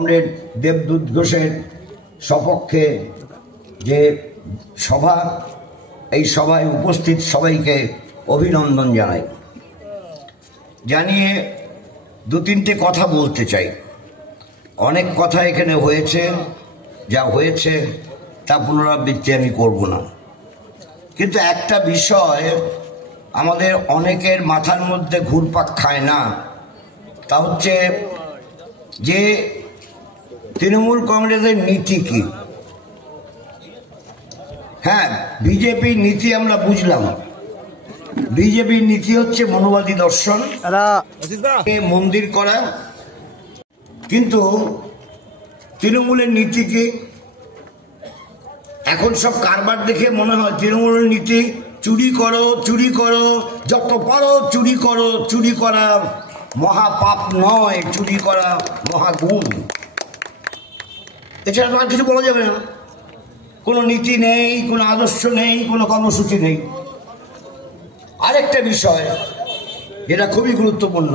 Comrade দেবদূত ঘোষের সপক্ষে যে সভা, এই সভায় উপস্থিত সবাইকে অভিনন্দন জানাই। জানিয়ে দু তিনটে কথা বলতে চাই। অনেক কথা এখানে হয়েছে, যা হয়েছে তা পুনরাবৃত্তি আমি করব না, কিন্তু একটা বিষয় আমাদের অনেকের মাথার মধ্যে ঘুরপাক খায় না, তা হচ্ছে যে তৃণমূল কংগ্রেসের নীতি কি। হ্যাঁ, বিজেপির নীতি আমরা বুঝলাম। বিজেপির নীতি হচ্ছে মনোবাদী দর্শন, মন্দির করা। কিন্তু তৃণমূলের নীতি কি? এখন সব কারবার দেখে মনে হয় তৃণমূলের নীতি চুরি করো, চুরি করো, যত পারো চুরি করো, চুরি করা মহাপাপ নয়, চুরি করা মহাগুণ। এছাড়া তো আর কিছু বলা যাবে না। কোনো নীতি নেই, কোনো আদর্শ নেই, কোনো কর্মসূচি নেই। আরেকটা বিষয় যেটা খুবই গুরুত্বপূর্ণ,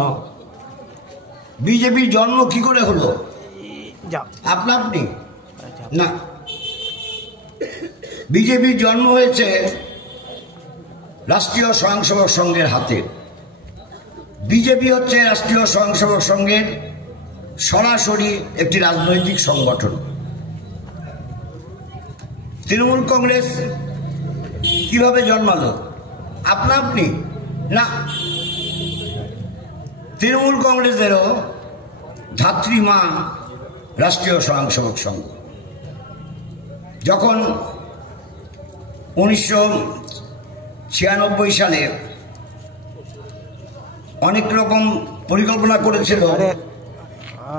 বিজেপির জন্ম কি করে হলো? আপনা আপনি না, বিজেপির জন্ম হয়েছে রাষ্ট্রীয় স্বয়ংসেবক সংঘের হাতে। বিজেপি হচ্ছে রাষ্ট্রীয় স্বয়ংসেবক সংঘের সরাসরি একটি রাজনৈতিক সংগঠন। তৃণমূল কংগ্রেস কিভাবে জন্মালো? আপনা আপনি না, তৃণমূল কংগ্রেসেরও ধাত্রীমা রাষ্ট্রীয় স্বয়ংসেবক সংঘ। যখন 1996 সালে অনেক রকম পরিকল্পনা করেছিল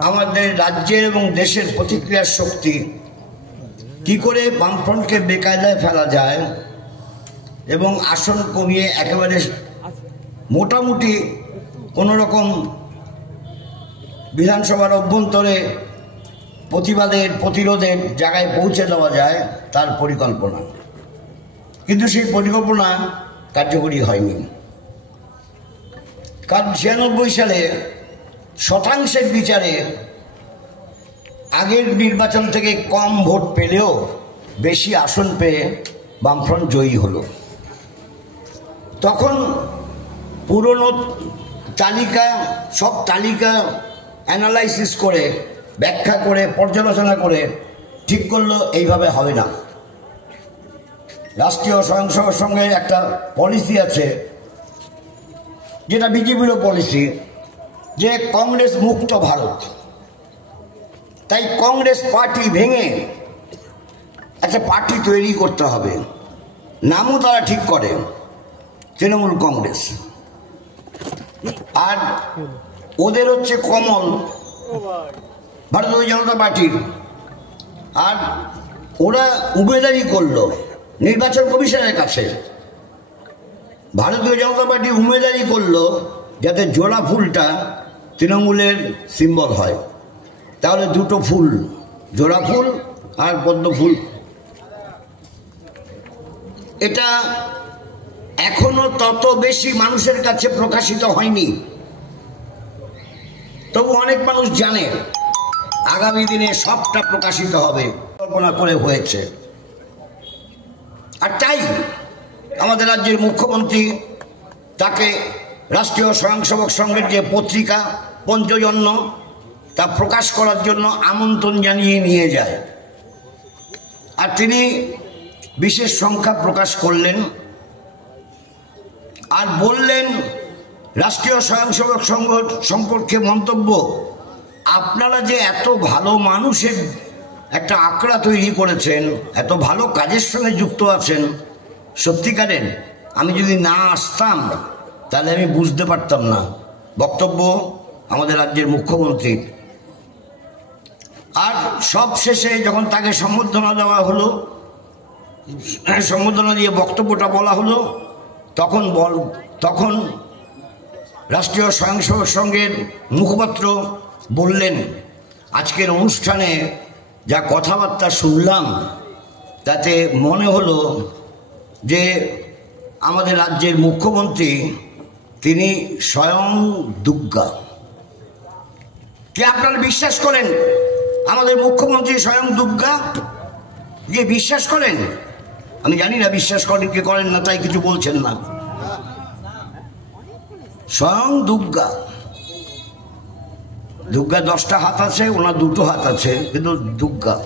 আমাদের রাজ্যের এবং দেশের প্রতিক্রিয়ার শক্তি কি করে বামফ্রন্টকে বেকায়দায় ফেলা যায় এবং আসন কমিয়ে একেবারে মোটামুটি কোনো রকম বিধানসভার অভ্যন্তরে প্রতিবাদের প্রতিরোধের জায়গায় পৌঁছে দেওয়া যায়, তার পরিকল্পনা। কিন্তু সেই পরিকল্পনা কার্যকরী হয়নি। কারণ 96 সালে শতাংশের বিচারে আগের নির্বাচন থেকে কম ভোট পেলেও বেশি আসন পেয়ে বামফ্রন্ট জয়ী হলো। তখন পুরনো তালিকা, সব তালিকা অ্যানালাইসিস করে, ব্যাখ্যা করে, পর্যালোচনা করে ঠিক করলো এইভাবে হবে না। রাষ্ট্রীয় স্বয়ংসেবক সংঘের একটা পলিসি আছে, যেটা বিজেপিরও পলিসি, যে কংগ্রেস মুক্ত ভারত। তাই কংগ্রেস পার্টি ভেঙে একটা পার্টি তৈরি করতে হবে। নামও তারা ঠিক করে, তৃণমূল কংগ্রেস। আর ওদের হচ্ছে কমল, ভারতীয় জনতা পার্টির। আর ওরা উমেদারি করলো নির্বাচন কমিশনের কাছে। ভারতীয় জনতা পার্টি উমেদারি করলো যাতে জোড়া ফুলটা তৃণমূলের সিম্বল হয়। তাহলে দুটো ফুল, জোড়া ফুল আর পদ্ম ফুল। এটা এখনো তত বেশি মানুষের কাছে প্রকাশিত হয়নি, তবু অনেক মানুষ জানে আগামী দিনে সবটা প্রকাশিত হবে, কল্পনা করে হয়েছে। আর তাই আমাদের রাজ্যের মুখ্যমন্ত্রী তাকে রাষ্ট্রীয় স্বয়ংসেবক সংঘের যে পত্রিকা পঞ্চজন্য, তা প্রকাশ করার জন্য আমন্ত্রণ জানিয়ে নিয়ে যায়। আর তিনি বিশেষ সংখ্যা প্রকাশ করলেন আর বললেন, রাষ্ট্রীয় স্বয়ংসেবক সংঘ সম্পর্কে মন্তব্য, আপনারা যে এত ভালো মানুষের একটা আঁকড়া তৈরি করেছেন, এত ভালো কাজের সঙ্গে যুক্ত আছেন, সত্যিকারের আমি যদি না আসতাম তাহলে আমি বুঝতে পারতাম না। বক্তব্য আমাদের রাজ্যের মুখ্যমন্ত্রীর। আর সব শেষে যখন তাকে সম্বর্ধনা দেওয়া হলো, সম্বর্ধনা দিয়ে বক্তব্যটা বলা হলো, তখন রাষ্ট্রীয় স্বয়ংসেবক সংঘের মুখপাত্র বললেন, আজকের অনুষ্ঠানে যা কথাবার্তা শুনলাম তাতে মনে হলো যে আমাদের রাজ্যের মুখ্যমন্ত্রী তিনি স্বয়ং দুর্গা। কে আপনারা বিশ্বাস করেন আমাদের মুখ্যমন্ত্রী স্বয়ং দুর্গা যে বিশ্বাস করেন, আমি জানি না বিশ্বাস করেন কি করেন না, তাই কিছু বলছেন না। স্বয়ং দুর্গা 10টা হাত আছে, ওনার 2টো হাত আছে, কিন্তু দুর্গা।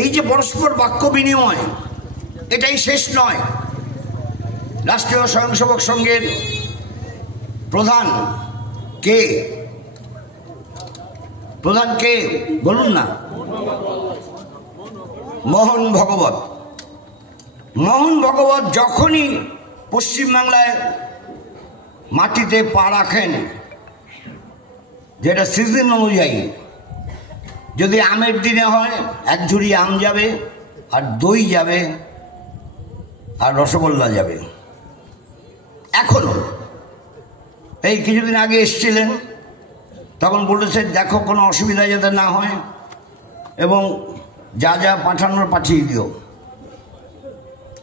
এই যে পরস্পর বাক্য বিনিময়, এটাই শেষ নয়। রাষ্ট্রীয় স্বয়ংসেবক সংঘের প্রধান কে বলুন না? মোহন ভগবত যখনই পশ্চিমবাংলায় মাটিতে পা রাখেন, যেটা সিজন অনুযায়ী, যদি আমের দিনে হয় 1 ঝুড়ি আম যাবে, আর দই যাবে, আর রসগোল্লা যাবে। এখনো এই কিছুদিন আগে এসেছিলেন, তখন বলেছে দেখো কোনো অসুবিধা যাতে না হয়, এবং যা যা পাঠানোর পাঠিয়ে দিও।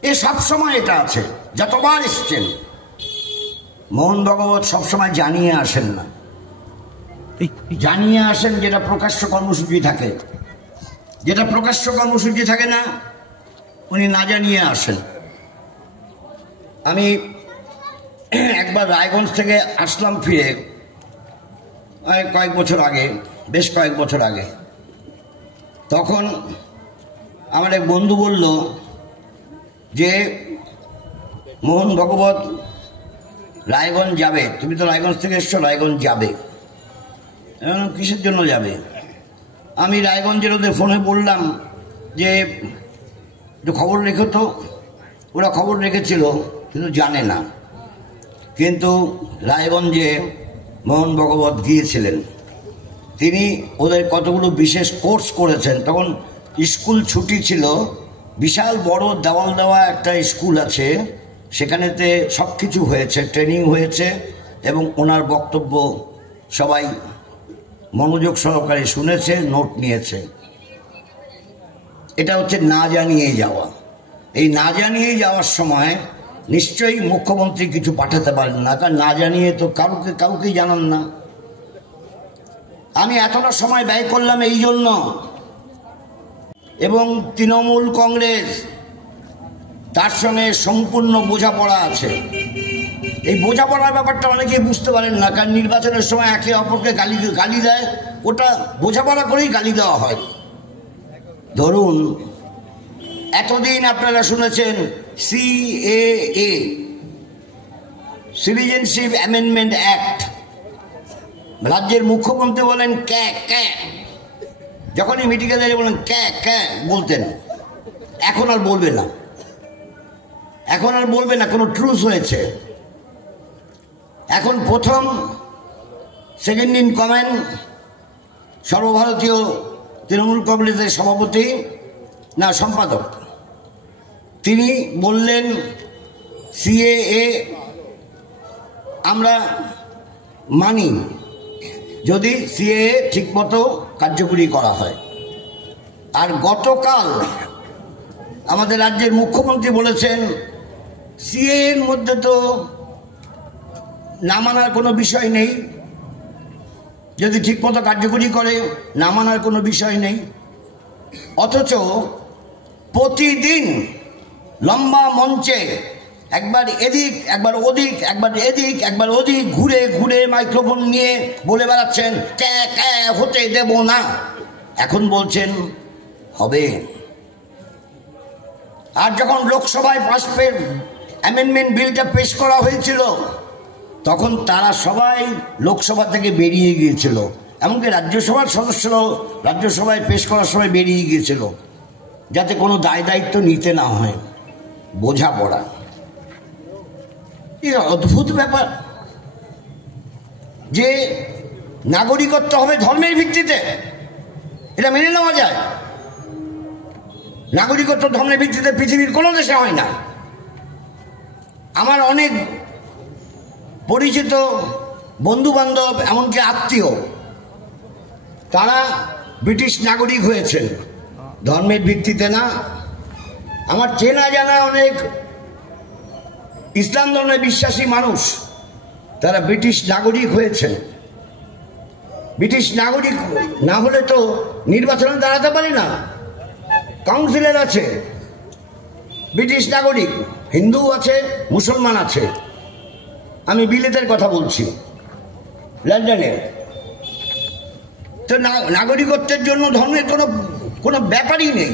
এ সবসময় এটা আছে, যতবার এসছেন। মোহন ভগবত সবসময় জানিয়ে আসেন না, জানিয়ে আসেন যেটা প্রকাশ্য কর্মসূচি থাকে। যেটা প্রকাশ্য কর্মসূচি থাকে না, উনি না জানিয়ে আসেন। আমি একবার রায়গঞ্জ থেকে আসলাম ফিরে, বেশ কয়েক বছর আগে। তখন আমার এক বন্ধু বলল যে মোহন ভগবত রায়গঞ্জ যাবে, তুমি তো রায়গঞ্জ থেকে এসছো, রায়গঞ্জ যাবে। কিসের জন্য যাবে? আমি রায়গঞ্জের ওদের ফোনে বললাম যে একটু খবর রেখো তো। ওরা খবর রেখেছিল, কিন্তু জানে না। কিন্তু রায়গঞ্জে মোহন ভগবত গিয়েছিলেন। তিনি ওদের কতগুলো বিশেষ কোর্স করেছেন। তখন স্কুল ছুটি ছিল, বিশাল বড় দেওয়াল দেওয়া একটা স্কুল আছে, সেখানেতে সব কিছু হয়েছে, ট্রেনিং হয়েছে, এবং ওনার বক্তব্য সবাই মনোযোগ সহকারে শুনেছে, নোট নিয়েছে। এটা হচ্ছে না জানিয়ে যাওয়া। এই না জানিয়ে যাওয়ার সময় নিশ্চয়ই মুখ্যমন্ত্রী কিছু পাঠাতে পারেন না, কারণ না জানিয়ে তো কাউকেই জানান না। আমি এতটা সময় ব্যয় করলাম এই জন্য, এবং তৃণমূল কংগ্রেস তার সঙ্গে সম্পূর্ণ বোঝাপড়া আছে। এই বোঝাপড়ার ব্যাপারটা অনেকেই বুঝতে পারেন না, কারণ নির্বাচনের সময় একে অপরকে গালি দেয়, ওটা বোঝাপড়া করেই গালি দেওয়া হয়। ধরুন, এতদিন আপনারা শুনেছেন CAA, সিটিজেনশিপ অ্যামেন্ডমেন্ট অ্যাক্ট। রাজ্যের মুখ্যমন্ত্রী বলেন ক্যা, যখনই মিটিংয়ে দাঁড়িয়ে বলেন ক্যা বলতেন। এখন আর বলবে না, কোনো ট্রুথ হয়েছে। এখন প্রথম সেকেন্ড ইন কমেন্ট সর্বভারতীয় তৃণমূল কংগ্রেসের সম্পাদক, তিনি বললেন CAA আমরা মানি, যদি CAA ঠিকমতো কার্যকরী করা হয়। আর গতকাল আমাদের রাজ্যের মুখ্যমন্ত্রী বলেছেন CAA এর মধ্যে তো না মানার কোনো বিষয় নেই, যদি ঠিকমতো কার্যকরী করে না মানার কোনো বিষয় নেই। অথচ প্রতিদিন লম্বা মঞ্চে একবার এদিক একবার ওদিক, একবার এদিক একবার ওদিক ঘুরে ঘুরে মাইক্রোফোন নিয়ে বলে বেড়াচ্ছেন ক্যা হতে দেব না। এখন বলছেন হবে। আর যখন লোকসভায় অ্যামেন্ডমেন্ট বিলটা পেশ করা হয়েছিল, তখন তারা সবাই লোকসভা থেকে বেরিয়ে গিয়েছিল। এমনকি রাজ্যসভার সদস্যরাও রাজ্যসভায় পেশ করার সময় বেরিয়ে গিয়েছিল, যাতে কোনো দায়িত্ব নিতে না হয়। বোঝাপড়া, এই অদ্ভুত ব্যাপার যে নাগরিকত্ব হবে ধর্মের ভিত্তিতে, এটা মেনে নেওয়া যায়। নাগরিকত্ব ধর্মের ভিত্তিতে পৃথিবীর কোনো দেশে হয় না। আমার অনেক পরিচিত বন্ধু বান্ধব, এমনকি আত্মীয়, তারা ব্রিটিশ নাগরিক হয়েছেন ধর্মের ভিত্তিতে না। আমার চেনা জানা অনেক ইসলাম ধর্মে বিশ্বাসী মানুষ, তারা ব্রিটিশ নাগরিক হয়েছেন। ব্রিটিশ নাগরিক না হলে তো নির্বাচনে দাঁড়াতে পারি না। কাউন্সিলর আছে ব্রিটিশ নাগরিক, হিন্দু আছে, মুসলমান আছে। আমি বিলেতের কথা বলছি, লন্ডনে। তো নাগরিকত্বের জন্য ধর্মের কোনো ব্যাপারই নেই।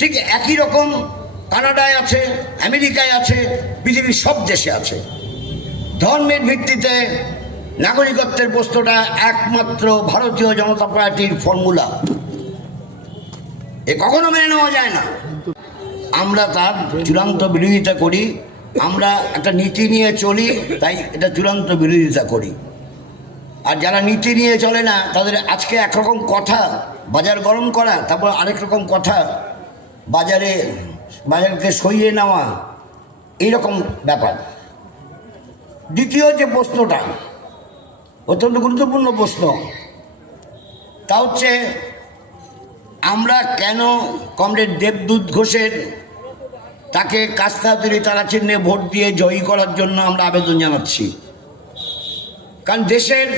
ঠিক একই রকম কানাডায় আছে, আমেরিকায় আছে, পৃথিবীর সব দেশে আছে। ধর্মের ভিত্তিতে নাগরিকত্বের প্রশ্নটা একমাত্র ভারতীয় জনতা পার্টির ফর্মুলা। এ কখনো মেনে নেওয়া যায় না। আমরা তার চূড়ান্ত বিরোধিতা করি। আমরা একটা নীতি নিয়ে চলি, তাই এটা চূড়ান্ত বিরোধিতা করি। আর যারা নীতি নিয়ে চলে না, তাদের আজকে একরকম কথা বাজার গরম করা, তারপর আরেক রকম কথা বাজারকে সইয়ে নেওয়া, এইরকম ব্যাপার। দ্বিতীয় যে প্রশ্নটা অত্যন্ত গুরুত্বপূর্ণ প্রশ্ন, তা হচ্ছে আমরা কেন কমরেড দেবদূত ঘোষের তাকে কাস্তাহাতুড়ি তারা চিহ্নে ভোট দিয়ে জয়ী করার জন্য আমরা আবেদন জানাচ্ছি। কারণ দেশের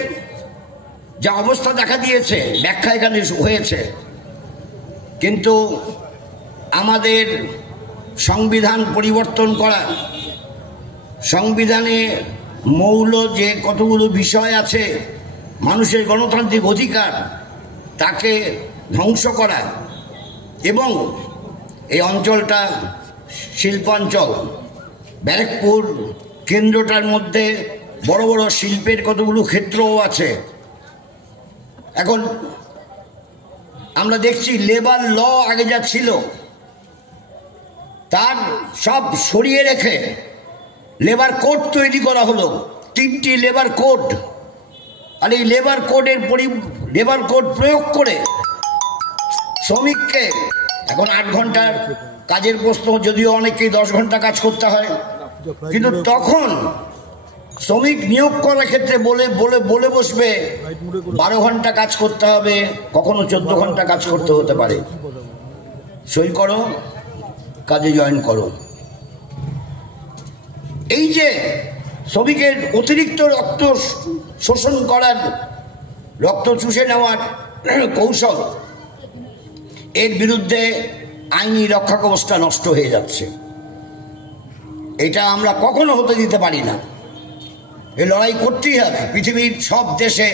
যা অবস্থা দেখা দিয়েছে, ব্যাখ্যা এখানে হয়েছে, কিন্তু আমাদের সংবিধান পরিবর্তন করা, সংবিধানে মৌল যে কতগুলো বিষয় আছে, মানুষের গণতান্ত্রিক অধিকার, তাকে ধ্বংস করা, এবং এই অঞ্চলটা শিল্পাঞ্চল, ব্যারাকপুর কেন্দ্রটার মধ্যে বড় বড় শিল্পের কতগুলো ক্ষেত্রও আছে। এখন আমরা দেখছি লেবার ল আগে যা ছিল তার সব সরিয়ে রেখে লেবার কোড তৈরি করা হলো, 3টি লেবার কোড। আর এই লেবার কোড প্রয়োগ করে শ্রমিককে এখন 8 ঘন্টার কাজের প্রশ্ন, যদিও অনেকেই 10 ঘন্টা কাজ করতে হয়, কিন্তু তখন শ্রমিক নিয়োগ করার ক্ষেত্রে বলে বসবে 12 ঘন্টা কাজ করতে হবে, কখনো 14 ঘন্টা কাজ করতে হতে পারে। সই করো, কাজে জয়েন করো। এই যে শ্রমিকের অতিরিক্ত রক্ত শোষণ করার, রক্ত চুষে নেওয়ার কৌশল, এর বিরুদ্ধে আইনি রক্ষা কবচটা নষ্ট হয়ে যাচ্ছে। এটা আমরা কখনো হতে দিতে পারি না। এই লড়াই করতেই হবে। পৃথিবীর সব দেশে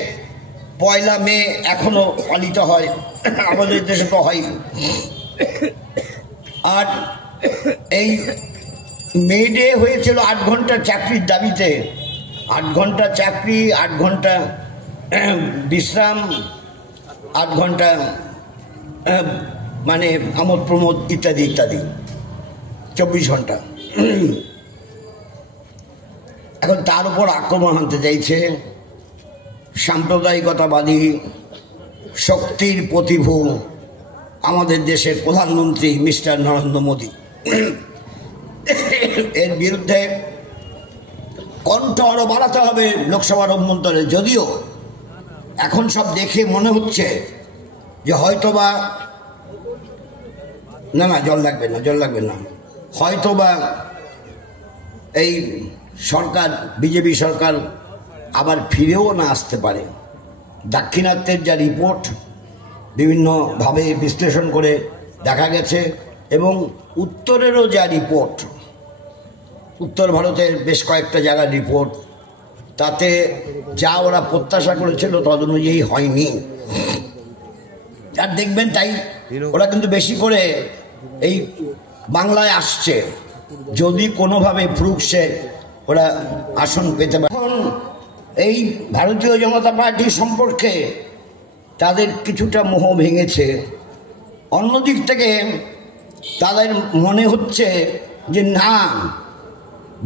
1 মে এখনো পালিত হয়, আমাদের দেশে তো হয়। আর এই মে ডে হয়েছিল 8 ঘন্টার চাকরির দাবিতে। 8 ঘন্টা চাকরি, 8 ঘন্টা বিশ্রাম, 8 ঘন্টা মানে আমোদ প্রমোদ ইত্যাদি ইত্যাদি, 24 ঘন্টা। এখন তার উপর আক্রমণ আনতে চাইছে সাম্প্রদায়িকতাবাদী, শক্তির প্রতিভূ আমাদের দেশের প্রধানমন্ত্রী মিস্টার নরেন্দ্র মোদী। এর বিরুদ্ধে কণ্ঠ আরো বাড়াতে হবে লোকসভার অভ্যন্তরে। যদিও এখন সব দেখে মনে হচ্ছে যে হয়তোবা না জল লাগবে না, হয়তোবা এই সরকার, বিজেপি সরকার আবার ফিরেও না আসতে পারে। দাক্ষিণাত্যের যা রিপোর্ট বিভিন্নভাবে বিশ্লেষণ করে দেখা গেছে, এবং উত্তরেরও যা রিপোর্ট, উত্তর ভারতের বেশ কয়েকটা জায়গার রিপোর্ট, তাতে যা ওরা প্রত্যাশা করেছিল তদ অনুযায়ী হয়নি। আর দেখবেন তাই ওরা কিন্তু বেশি করে এই বাংলায় আসছে, যদি কোনোভাবে প্রুফসে ওরা আসন পেতে পারে। এখন এই ভারতীয় জনতা পার্টি সম্পর্কে তাদের কিছুটা মোহ ভেঙেছে। অন্যদিক থেকে তাদের মনে হচ্ছে যে না,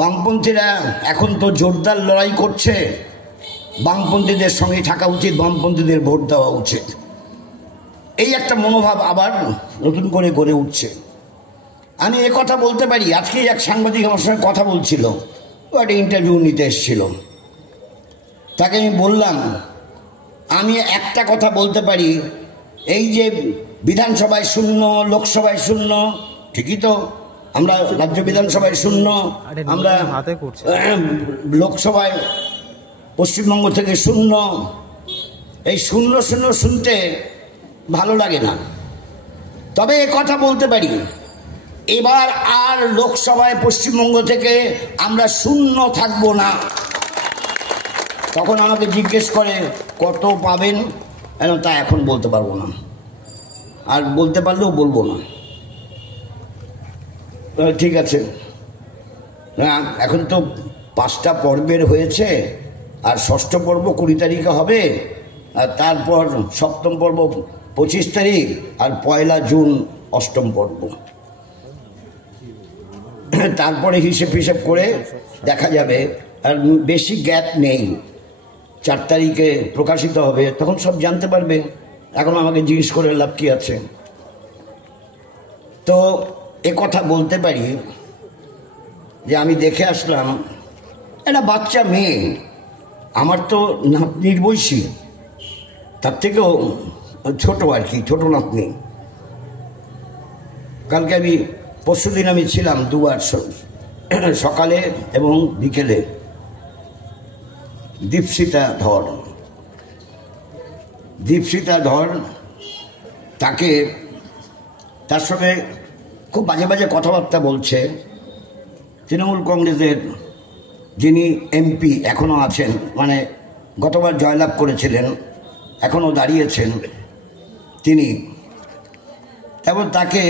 বামপন্থীরা এখন তো জোরদার লড়াই করছে, বামপন্থীদের সঙ্গে থাকা উচিত, বামপন্থীদের ভোট দেওয়া উচিত। এই একটা মনোভাব আবার নতুন করে গড়ে উঠছে। আমি কথা বলতে পারি, আজকে এক সাংবাদিক আমার সঙ্গে কথা বলছিল, ও একটা ইন্টারভিউ নিতে এসেছিল। তাকে আমি বললাম, আমি একটা কথা বলতে পারি, এই যে বিধানসভায় 0, লোকসভায় 0, ঠিকই তো, আমরা রাজ্য বিধানসভায় 0, আমরা লোকসভায় পশ্চিমবঙ্গ থেকে 0, এই শূন্য শূন্য শুনতে ভালো লাগে না। তবে এ কথা বলতে পারি, এবার আর লোকসভায় পশ্চিমবঙ্গ থেকে আমরা শূন্য থাকবো না। তখন আমাকে জিজ্ঞেস করে কত পাবেন, তা এখন বলতে পারবো না, আর বলতে পারলেও বলবো না। ঠিক আছে, এখন তো 5টা পর্বের হয়েছে, আর 6ষ্ঠ পর্ব 20 তারিখে হবে, আর তারপর 7ম পর্ব 25 তারিখ, আর 1 জুন 8ম পর্ব। তারপরে হিসেব করে দেখা যাবে, আর বেশি গ্যাপ নেই। 4 তারিখে প্রকাশিত হবে, তখন সব জানতে পারবে। এখন আমাকে জিজ্ঞেস করে লাভ কি আছে? তো এ কথা বলতে পারি যে আমি দেখে আসলাম একটা বাচ্চা মেয়ে, আমার তো নাতনির বয়সী, তার থেকেও ছোট আর কি, ছোট নাতনি। কালকে পরশুদিন আমি ছিলাম 2 বার, সকালে এবং বিকেলে। দীপশিতা ধর, তার সঙ্গে খুব বাজে বাজে কথাবার্তা বলছে। তৃণমূল কংগ্রেসের যিনি এমপি এখনও আছেন, মানে গতবার জয়লাভ করেছিলেন, এখনও দাঁড়িয়েছেন তিনি, তারপর তাকে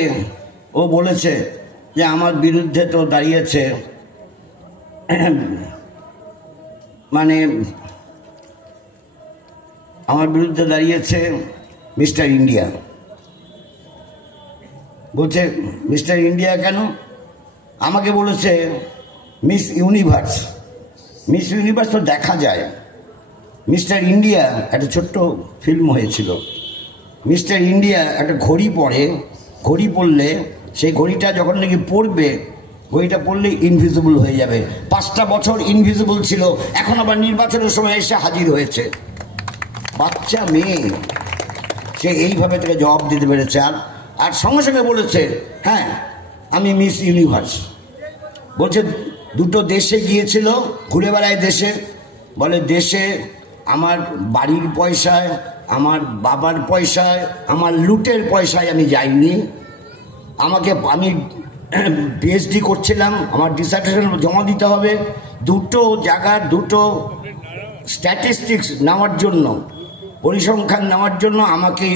ও বলেছে যে আমার বিরুদ্ধে তো দাঁড়িয়েছে, মানে আমার বিরুদ্ধে দাঁড়িয়েছে মিস্টার ইন্ডিয়া। বলছে মিস্টার ইন্ডিয়া কেন? আমাকে বলেছে মিস ইউনিভার্স। মিস ইউনিভার্স তো দেখা যায়, মিস্টার ইন্ডিয়া একটা ছোট্ট ফিল্ম হয়েছিল। মিস্টার ইন্ডিয়া একটা ঘড়ি পরে, ঘড়ি পরলে সেই ঘড়িটা যখন নাকি পড়বে, ঘড়িটা পড়লে ইনভিজিবল হয়ে যাবে। 5টা বছর ইনভিজিবল ছিল, এখন আবার নির্বাচনের সময় এসে হাজির হয়েছে। বাচ্চা মেয়ে, সে এইভাবে তাকে জবাব দিতে পেরেছে। আর সঙ্গে সঙ্গে বলেছে হ্যাঁ আমি মিস ইউনিভার্স। বলছে 2টো দেশে গিয়েছিল, ঘুরে বেড়ায় দেশে, বলে দেশে আমার বাড়ির পয়সায়, আমার বাবার পয়সায়, আমার লুটের পয়সায় আমি যাইনি। আমি পিএইচডি করছিলাম, আমার ডিসার্টেশন জমা দিতে হবে, 2টো জায়গার 2টো স্ট্যাটিস্টিক্স নেওয়ার জন্য, পরিসংখ্যান নেওয়ার জন্য আমাকে